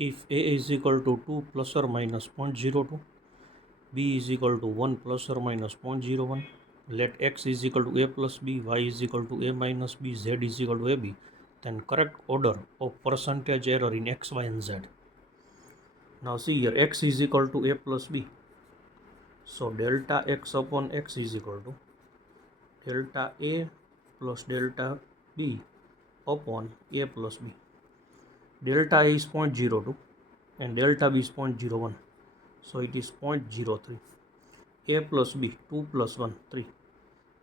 if a is equal to 2 plus or minus 0.02, b is equal to 1 plus or minus 0.01, let x is equal to a plus b, y is equal to a minus b, z is equal to ab, then correct order of percentage error in x, y and z. Now see here, x is equal to a plus b, so delta x upon x is equal to delta a plus delta b upon a plus b. Delta a is 0.02 and delta b is 0.01, so it is 0.03. A plus b, 2 plus 1, 3,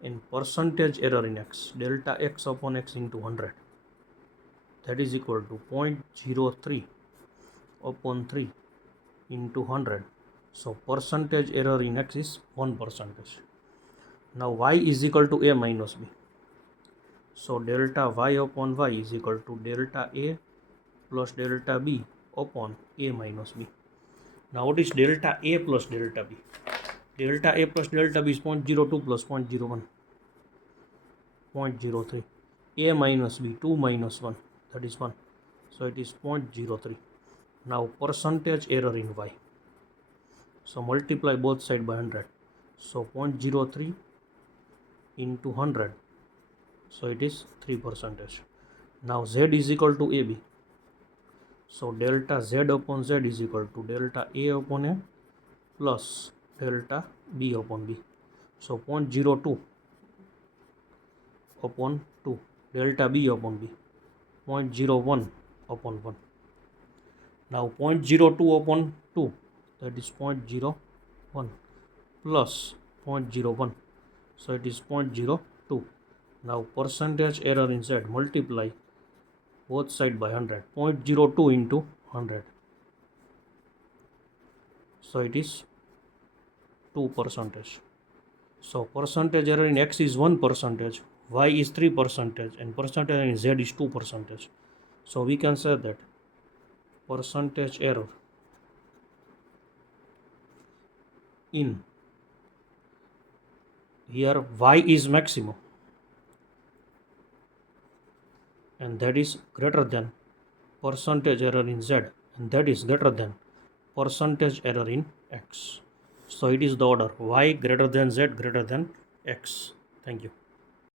and percentage error in x, delta x upon x into 100, that is equal to 0.03 upon 3 into 100, so percentage error in x is 1%. Now y is equal to a minus b, so delta y upon y is equal to delta a plus delta b upon a minus b. Now what is delta a plus delta b? Delta a plus delta b is 0.02 plus 0.01, 0.03. A minus b, 2 minus 1, that is 1, so it is 0.03. Now percentage error in y, so multiply both sides by 100, so 0.03 into 100, so it is 3%. Now z is equal to ab, so delta z upon z is equal to delta a upon a plus delta b upon b, so 0.02 upon 2, delta b upon b, 0.01 upon 1. Now 0.02 upon 2, that is 0.01 plus 0.01, so it is 0.02. Now percentage error in z, multiply both sides by 100, 0.02 into 100, so it is 2%. So percentage error in x is 1%, y is 3%, and percentage in z is 2%. So we can say that percentage error in here y is maximum, and that is greater than percentage error in z, and that is greater than percentage error in x. So it is the order y greater than z greater than x. Thank you.